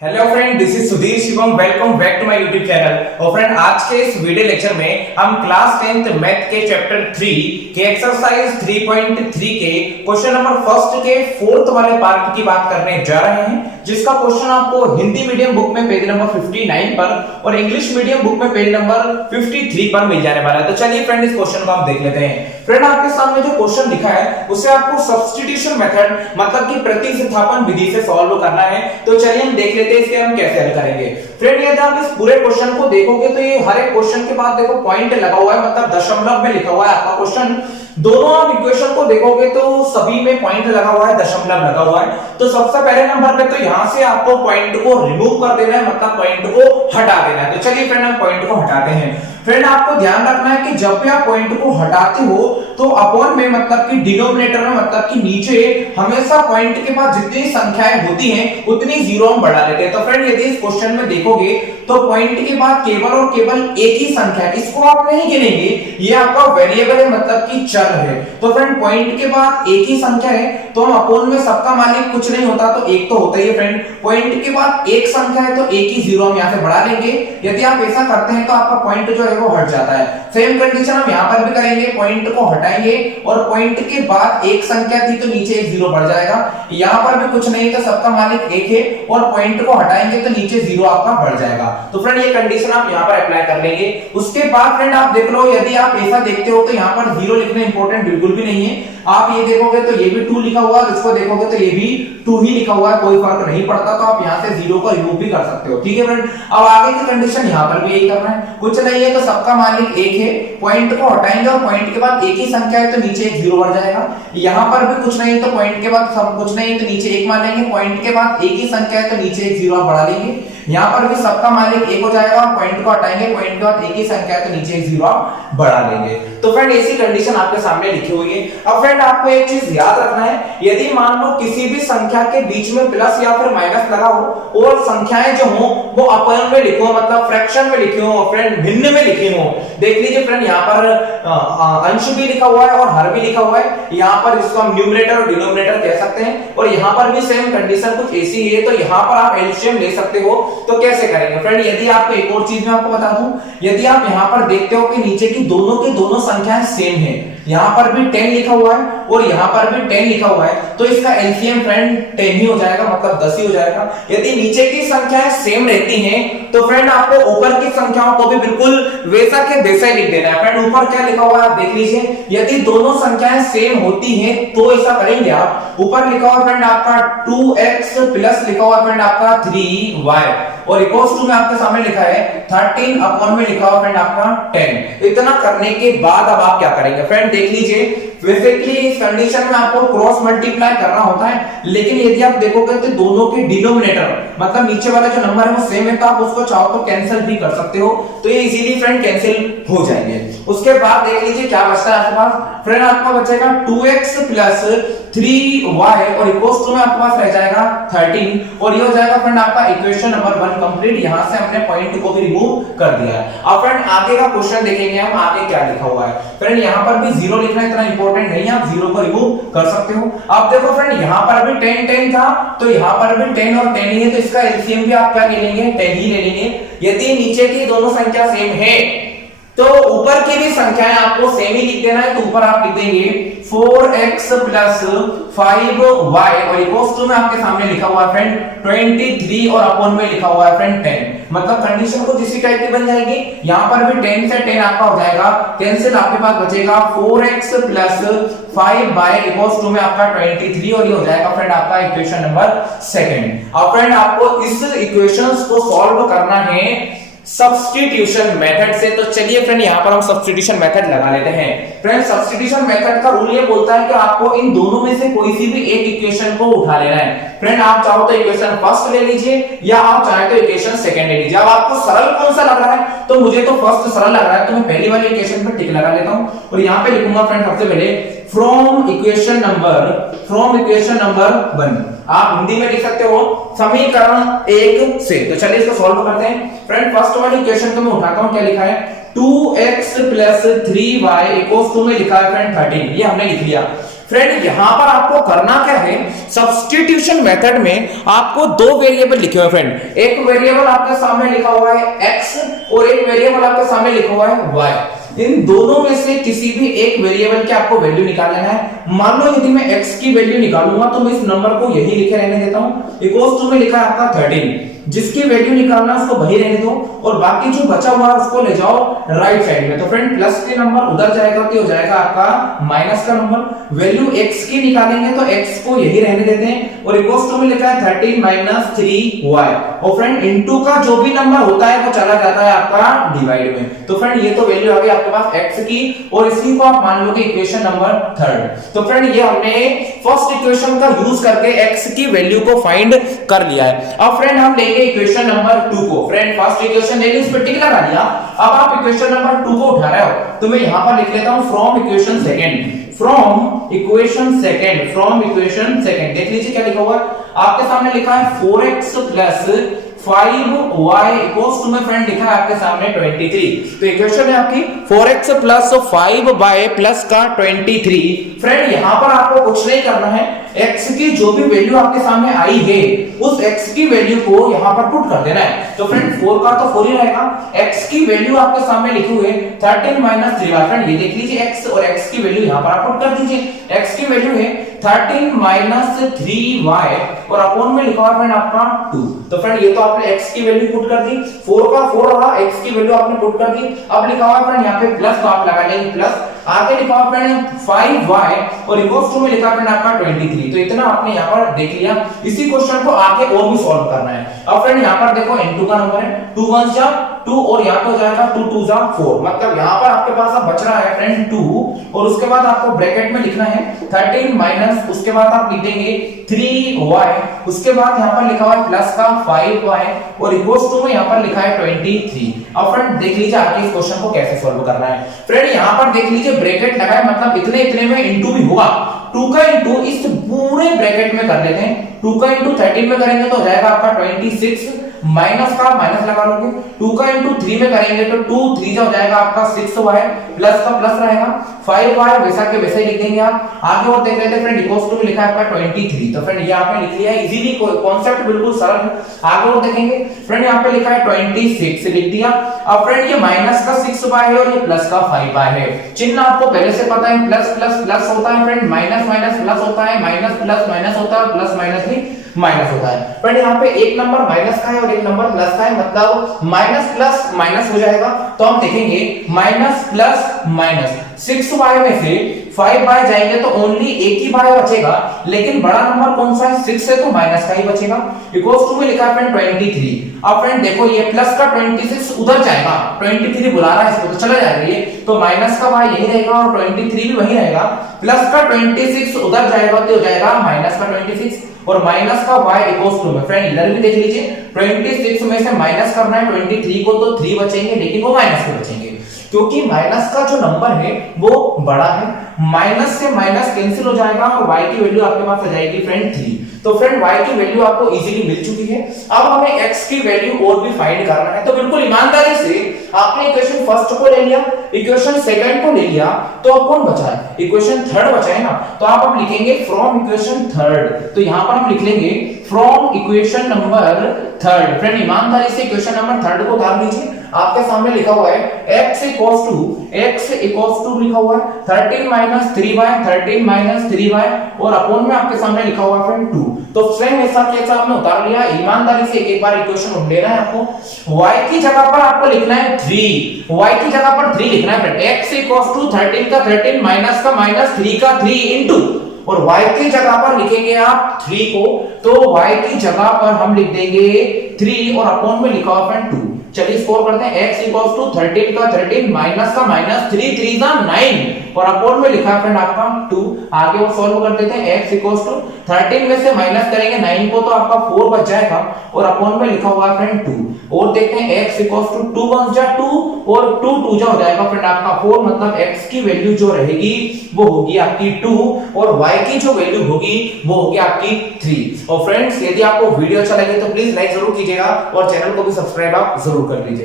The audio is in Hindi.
Hello friend, this is Sudhir Shivam. Welcome back to my YouTube channel. और फ्रेंड, आज के इस वीडियो लेक्चर में हम क्लास 10th मैथ के चैप्टर 3 के एक्सरसाइज 3.3 के क्वेश्चन नंबर फर्स्ट के फोर्थ वाले पार्ट की बात करने जा रहे हैं, जिसका क्वेश्चन आपको हिंदी मीडियम बुक में पेज नंबर 59 पर और इंग्लिश मीडियम बुक में पेज नंबर 53 पर मिल जाने वाला है। तो चलिए फ्रेंड, इस क्वेश्चन को आप देख लेते हैं। फ्रेंड, आपके सामने जो क्वेश्चन लिखा है उसे आपको सब्स्टिट्यूशन मेथड मतलब कि प्रतिस्थापन विधि से सॉल्व करना है। तो चलिए हम देख लेते हैं इसके हम कैसे हल करेंगे। फ्रेंड, यदि आप इस पूरे क्वेश्चन को देखोगे तो ये हर एक क्वेश्चन के बाद देखो पॉइंट लगा हुआ है, मतलब दशमलव में लिखा हुआ है आपका क्वेश्चन। दोनों आप इक्वेशन को देखोगे तो सभी में पॉइंट लगा हुआ है, दशमलव लगा हुआ है। तो सबसे पहले नंबर पे तो यहां से आपको पॉइंट को रिमूव कर देना है, मतलब पॉइंट को हटा देना है। तो चलिए फ्रेंड, हम पॉइंट को हटाते हैं। फ्रेंड, आपको ध्यान रखना है कि जब भी आप पॉइंट को हटाते हो तो अपॉन में मतलब कि डिनोमिनेटर में मतलब कि नीचे हमेशा पॉइंट के पास जितनी संख्याएं होती हैं उतनी जीरो हम बढ़ा लेते हैं। तो फ्रेंड, यदि इस क्वेश्चन में देखोगे तो पॉइंट के बाद केवल और केवल एक ही संख्या है, इसको आप नहीं गिनेंगे, ये आपका वेरिएबल है मतलब कि चर है। तो फ्रेंड, पॉइंट के बाद एक ही संख्या है तो हम अपॉन में सबका मालिक कुछ नहीं होता तो एक तो होता ही है। फ्रेंड, पॉइंट के बाद एक संख्या है तो एक ही जीरो हम यहां से बढ़ा लेंगे। यदि आप ऐसा करते हैं तो आपका पॉइंट जो है वो हट जाता है। सेम कंडीशन हम यहां पर भी करेंगे, पॉइंट को हटाएंगे और पॉइंट के बाद एक संख्या थी तो नीचे एक जीरो बढ़ जाएगा। यहां पर भी कुछ नहीं तो सबका मालिक एक है और पॉइंट को हटाएंगे तो नीचे जीरो आपका बढ़ जाएगा। तो फ्रेंड, ये कंडीशन आप यहां पर अप्लाई कर लेंगे। उसके बाद फ्रेंड, आप देख लो, यदि आप ऐसा देखते हो तो यहां पर जीरो लिखना इंपॉर्टेंट बिल्कुल भी नहीं है। आप ये देखोगे तो ये भी 2 लिखा हुआ है, इसको देखोगे तो ये भी 2 ही लिखा हुआ है, कोई फर्क नहीं पड़ता। तो आप यहां से जीरो को रिमूव भी कर सकते हो। ठीक है फ्रेंड, अब आगे की कंडीशन यहां पर भी यही करना है, कुछ नहीं है तो सबका मालिक एक है, पॉइंट को हटाएंगे और पॉइंट के बाद एक ही संख्या है तो नीचे एक जीरो बढ़ जाएगा। यहां पर भी कुछ नहीं है तो पॉइंट के बाद सब कुछ नहीं है तो नीचे एक मान लेंगे, पॉइंट के बाद एक ही संख्या है तो नीचे एक जीरो बढ़ा लेंगे। यहां पर भी सबका मालिक एक हो जाएगा और पॉइंट को हटाएंगे, पॉइंट के बाद एक ही संख्या है तो नीचे एक जीरो बढ़ा लेंगे। तो फ्रेंड, ऐसी कंडीशन आपके सामने लिखी हुई है। अब फ्रेंड, आपको एक चीज याद रखना है, यदि मान लो किसी भी संख्या के बीच में प्लस या फिर माइनस लगा हो और संख्याएं जो हो वो अपवर्ग में लिखो, मतलब फ्रैक्शन में लिखी हो, फ्रेंड भिन्न में लिखी हो। देख लीजिए फ्रेंड, यहाँ पर अंश भी लिखा हुआ है और हर भी लिखा हुआ है। यहाँ पर इसको हम न्यूमरेटर और डिनोमिनेटर कह सकते हैं और यहाँ पर भी सेम कंडीशन कुछ ऐसी है। तो यहाँ पर आप एलसीएम ले सकते हो। तो कैसे करेंगे फ्रेंड, यदि आपको एक और चीज मैं आपको बता दूं, यदि आप यहाँ पर देखते हो कि नीचे की दोनों संख्याएं सेम है, यहाँ पर भी 10 लिखा हुआ है और यहाँ पर भी 10 लिखा हुआ है, तो इसका एलसीएम फ्रेंड 10 ही हो जाएगा, मतलब 10 ही हो जाएगा। यदि नीचे की संख्याएं सेम रहती हैं तो फ्रेंड आपको ऊपर की संख्याओं को भी बिल्कुल वैसा के वैसा ही लिख देना है। फ्रेंड, ऊपर क्या लिखा हुआ है आप देख लीजिए, यदि दोनों संख्याएं सेम होती हैं तो ऐसा करेंगे आप। ऊपर लिखा हुआ फ्रेंड आपका 2x प्लस लिखा हुआ फ्रेंड आपका 3y और इक्वल्स टू में आपके सामने लिखा है 13 अपॉन में लिखा हुआ फ्रेंड आपका 10। इतना करने के बाद अब आप क्या करेंगे फ्रेंड, देख लीजिए, बेसिकली इस कंडीशन में आपको क्रॉस मल्टीप्लाई करना होता है, लेकिन यदि आप देखोगे तो दोनों के डिनोमिनेटर मतलब नीचे वाला जो नंबर है वो सेम है तो आप उसको चाहो तो कैंसिल भी कर सकते हो। तो ये इजीली फ्रेंड कैंसिल हो जाएंगे। उसके बाद देख लीजिए क्या बचता है आपके पास। फ्रेंड, आपका बचेगा 2x प्लस 3y और इक्वल्स टू में आपके पास रह जाएगा 13 और ये हो जाएगा फ्रेंड आपका इक्वेशन नंबर 1 कंप्लीट। यहां से हमने पॉइंट को भी रिमूव कर दिया है। अब फ्रेंड, आगे का क्वेश्चन देखेंगे हम, आगे क्या लिखा हुआ है। फ्रेंड, यहां पर भी जीरो लिखना इतना इंपॉर्टेंट नहीं है, आप जीरो को रिमूव कर सकते हो। अब देखो फ्रेंड, यहां पर भी 10 था तो यहां पर भी 10 और 10 ही है तो इसका एलसीएम भी आप क्या ले लेंगे, 10 ही ले लेंगे। यदि नीचे की दोनों संख्या सेम है तो ऊपर की भी संख्याएं आपको सेम ही लिख देना है। तो ऊपर आप लिख देंगे 4x प्लस 5y और इक्वल्स टू में आपके सामने लिखा हुआ है फ्रेंड 23 और अपॉन में लिखा हुआ है फ्रेंड 10। मतलब कंडीशन कुछ इसी टाइप की बन जाएगी। यहां पर भी 10 से 10 आपका हो जाएगा कैंसिल, आपके पास बचेगा 4x plus 5y equals to में आपका 23 और ये हो जाएगा फ्रेंड आपका इक्वेशन नंबर 2। अब फ्रेंड, आपको इस इक्वेशंस को सॉल्व करना है सब्स्टिट्यूशन मेथड से। तो चलिए फ्रेंड, यहां पर हम सब्स्टिट्यूशन मेथड लगा लेते हैं। फ्रेंड, सब्स्टिट्यूशन मेथड का रूल ये बोलता है कि आपको इन दोनों में से कोई सी भी एक इक्वेशन को उठा लेना है। फ्रेंड, आप चाहो तो इक्वेशन फर्स्ट ले लीजिए या आप चाहे तो इक्वेशन सेकंड ले लीजिए। अब आपको सरल कौन सा लग रहा है, तो मुझे तो फर्स्ट सरल लग रहा है तो मैं पहली वाली इक्वेशन पर टिक लगा लेता हूं और यहां पे लिखूंगा फ्रेंड सबसे पहले फ्रॉम इक्वेशन नंबर 1। आप हिंदी में लिख सकते हो समीकरण 1 से। तो चलिए इसको सॉल्व करते हैं। फ्रेंड, फर्स्ट वाली इक्वेशन को मैं उठाता हूं, क्या लिखा है 2x plus 3y equals to में लिखा है फ्रेंड 13, ये हमने लिख लिया। फ्रेंड यहाँ पर आपको करना क्या है, सब्स्टिट्यूशन मेथड में आपको दो वेरिएबल लिखे हुए फ्रेंड, एक वेरिएबल आपके सामने लिखा हुआ है x और एक वेरिएबल आपके सामने लिखा हुआ है y। इन दोनों में से किसी भी एक वेरिएबल के आपको वैल्यू निकाल लेना है। मान लो यदि मैं x की वैल्यू निकालूंगा तो मैं इस नंबर को यही लिखे रहने देता हूं, इक्वल्स टू में लिखा है आपका 13, जिसकी वैल्यू निकालना उसको वही रहने दो और बाकी जो बचा हुआ है उसको ले जाओ राइट साइड में। तो फ्रेंड प्लस के नंबर उधर जाएगा तो हो जाएगा आपका माइनस का नंबर। वैल्यू x की निकालेंगे तो x को यही रहने देते हैं और इक्वल्स टू में लिखा है 13 माइनस 3y और फ्रेंड इनटू का जो भी नंबर होता है वो चला जाता है आपका डिवाइड में। तो फ्रेंड ये तो वैल्यू आ गई आपके पास x की और इसी को आप मान लो कि इक्वेशन नंबर 3। तो फ्रेंड ये हमने फर्स्ट इक्वेशन का यूज करके x की वैल्यू को फाइंड कर लिया है। अब फ्रेंड हम लेंगे इक्वेशन नंबर 2 को। फ्रेंड फर्स्ट इक्वेशन ले ली, इस पे टिक लगा दिया। अब आप इक्वेशन नंबर 2 को उठा रहे हो तो मैं यहां पर लिख लेता हूं फ्रॉम इक्वेशन सेकंड। देख लीजिए क्या लिखा हुआ है, आपके सामने लिखा है 4x plus 5y equals to में फ्रेंड लिखा है आपके सामने 23। तो इक्वेशन है आपकी 4x प्लस 5y प्लस का 23। फ्रेंड यहां पर आपको कुछ नहीं करना है, x की जो भी वैल्यू आपके सामने आई है उस x की वैल्यू को यहां पर पुट कर देना है। तो फ्रेंड 4 का तो 4 ही रहेगा, x की वैल्यू आपके सामने लिखी हुई है 13 माइनस 3y। फ्रेंड ये देख लीजिए x और x की वैल्यू यहां पर आप पुट कर दीजिए। x की वैल्यू है 13 माइनस 3y और अपॉन में लिखा है फ्रेंड आपका 2। तो फ्रेंड ये तो आपने x की वैल्यू पुट कर दी, 4 का 4 रहा, x की वैल्यू आपने पुट कर दी। अब लिखा हुआ है फ्रेंड यहाँ पे प्लस, तो आप लगा लेंगे प्लस, आगे लिखा हुआ फ्रेंड 5y और इक्वल्स टू में लिखा फ्रेंड आपका 23। तो इतना आपने यहाँ पर देख लिया। इसी क्वेश्चन को आगे और भी सॉल्व करना है। अब फ्रेंड यहाँ पर देखो n2 का नंबर है, 2 1 जा 2 और यहाँ पे हो जाएगा 2 2 जा 4, मतलब यहाँ पर आपके पास अब बच रहा है फ्रेंड 2 और उसके बाद आपको ब्रैकेट में लिखना है 13 माइनस, उसके बाद आप लिख देंगे 3y, उसके बाद यहाँ पर लिखा हुआ है प्लस का 5y और इक्वल्स टू में यहाँ पर लिखा है 23। अब फ्रेंड देख लीजिए आगे इस क्वेश्चन को कैसे सॉल्व करना है। फ्रेंड यहाँ पर देख लीजिए ब्रैकेट लगा है, मतलब इतने इतने में इनटू भी होगा, 2 का इनटू इस पूरे ब्रैकेट में कर लेते हैं। 2 का इनटू 13 में करेंगे तो हो जाएगा आपका 26, माइनस का माइनस लगा लोगे, 2 का इनटू 3 में करेंगे तो 2 3 जा हो जाएगा आपका 6y, प्लस का प्लस रहेगा 5y, वैसा के वैसे ही लिख देंगे आप। आगे और देख लेते हैं फ्रेंड इक्वल्स टू में लिखा है आपका 23। तो फ्रेंड ये आपने लिख लिया है इजीली, कांसेप्ट बिल्कुल सरल है। आगे और देखेंगे फ्रेंड यहाँ पे लिखा है 26 लिख दिया। अब फ्रेंड ये माइनस का 6y है और ये प्लस का 5y है। चिन्ह आपको पहले से पता है, प्लस प्लस प्लस होता है फ्रेंड, माइनस माइनस प्लस होता है, माइनस प्लस माइनस होता है, प्लस माइनस भी माइनस होता है। फ्रेंड यहाँ पे एक नंबर माइनस का है और एक नंबर प्लस का है, मतलब माइनस प्लस माइनस हो जाएगा। तो हम देखेंगे माइनस प्लस माइनस, 6y में से 5y जाएंगे तो ओनली एक ही y बचेगा, लेकिन बड़ा नंबर कौन सा है 6 है तो माइनस का ही बचेगा। इक्वल्स टू में लिखा है फ्रेंड 23। अब फ्रेंड देखो ये प्लस का 26 उधर जाएगा, 23 बुला रहा है इसको तो चला जाएगा ये, तो माइनस का y यही रहेगा और 23 भी वही रहेगा, प्लस का 26 उधर जाएगा तो हो जाएगा माइनस का 26 और माइनस का y इक्वल्स टू में फ्रेंड इधर भी देख लीजिए 26 में से माइनस करना है 23 को तो 3 बचेंगे, लेकिन वो माइनस के बचेंगे क्योंकि माइनस का जो नंबर है वो बड़ा है। माइनस से माइनस कैंसिल हो जाएगा और y की वैल्यू आपके पास आ जाएगी फ्रेंड 3। तो फ्रेंड y की वैल्यू आपको इजीली मिल चुकी है। अब हमें x की वैल्यू और भी फाइंड करना है। तो बिल्कुल ईमानदारी से आपने इक्वेशन फर्स्ट को ले लिया, इक्वेशन सेकंड को ले लिया, तो अब कौन बचा है, इक्वेशन थर्ड बचा है ना। तो आप अब लिखेंगे फ्रॉम इक्वेशन थर्ड। तो यहां पर हम लिख लेंगे from equation number third. Friend ईमानदारी से इक्वेशन नंबर थर्ड को उतार लीजिए। आपके सामने लिखा हुआ है x इक्वल्स टू लिखा हुआ है 13 माइनस 3y, 13 माइनस 3y और अपॉन में आपके सामने लिखा हुआ है फ्रेंड 2। तो सेम ऐसा कैसा आपने उतार लिया। ईमानदारी से एक बार इक्वेशन उठ लेना है आपको। y की जगह पर आपको लिखना है 3, y की जगह पर 3 लिखना है फ्रेंड। x इक्वल्स टू 13 का 13 माइनस का माइनस 3 का 3 इनटू और y की जगह पर लिखेंगे आप 3 को, तो y की जगह पर हम लिख देंगे 3 और अपॉन में लिखा हुआ फ्रेंड 2। चलिए स्कोर करते हैं। x इक्वल्स टू 13 का 13 माइनस का माइनस 3 3 का 9 और अपॉन में लिखा है फ्रेंड आपका 2। आगे और सॉल्व कर देते हैं। x इक्वल्स टू 13 में से माइनस करेंगे 9 को तो आपका 4 बच जाएगा और अपॉन में लिखा हुआ है फ्रेंड 2। और देखते हैं x इक्वल्स टू 2 1 जा 2 और 2 2 जा हो जाएगा फ्रेंड आपका 4, मतलब x की वैल्यू जो रहेगी वो होगी आपकी 2 और y की जो वैल्यू होगी वो होगी आपकी 3। और फ्रेंड्स यदि आपको वीडियो अच्छा लगे तो प्लीज लाइक जरूर कीजिएगा और चैनल को भी सब्सक्राइब आप जरूर कर लीजिएगा।